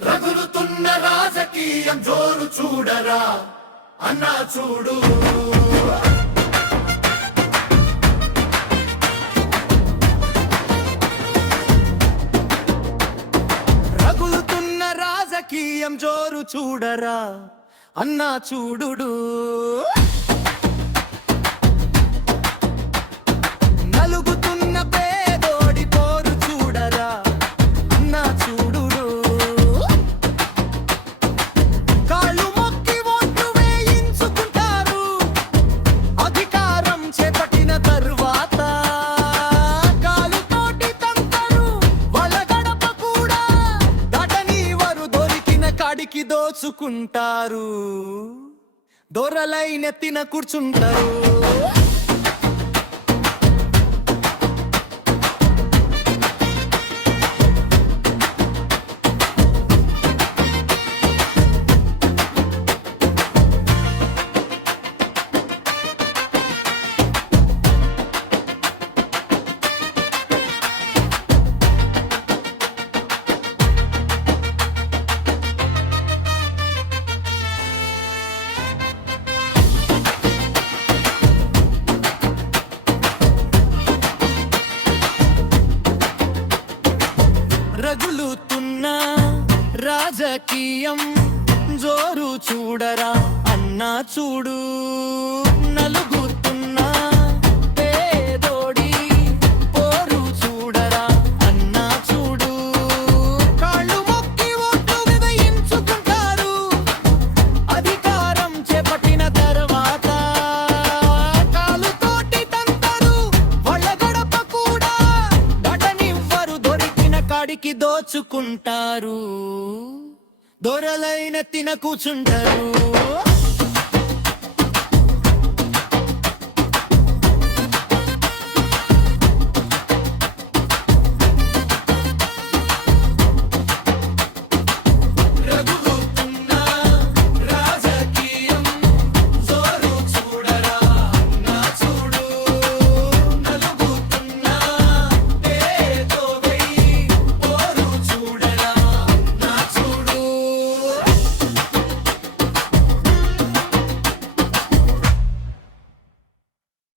రగులుతున్న రాజకీయం జోరు చూడరా అన్నా చూడు. రగులుతున్న రాజకీయం జోరు చూడరా అన్నా చూడు. నలుగుతున్న పేదోడి పోరు చూడరా అన్నా చూడు. కాళ్ళు మొక్కి ఓట్లు వేయించుకుంటారు అధికారం చేపట్టిన తరువాత. కాలుతోటి తంతరు వాళ్ళ గడప కూడా దాటనివ్వరు, దొరికిన కాడికి దోచుకుంటారు, దొరలై నెత్తిన కూర్చుంటారు. రగులుతున్న రాజకీయం జోరు చూడరా అన్నా చూడు. నలుగుతున్న పేదోడి పోరు చూడరా అన్నా చూడు. కాళ్ళు మొక్కి ఓట్లు వేయించుకుంటారు అధికారం చేపట్టిన తర్వాత. కాలుతోటి తంతరు వాళ్ళ గడప కూడా దాటనివ్వరు, దొరికిన కాడికి దోచుకుంటారు, దొరలైన తిన కూర్చుంటారు.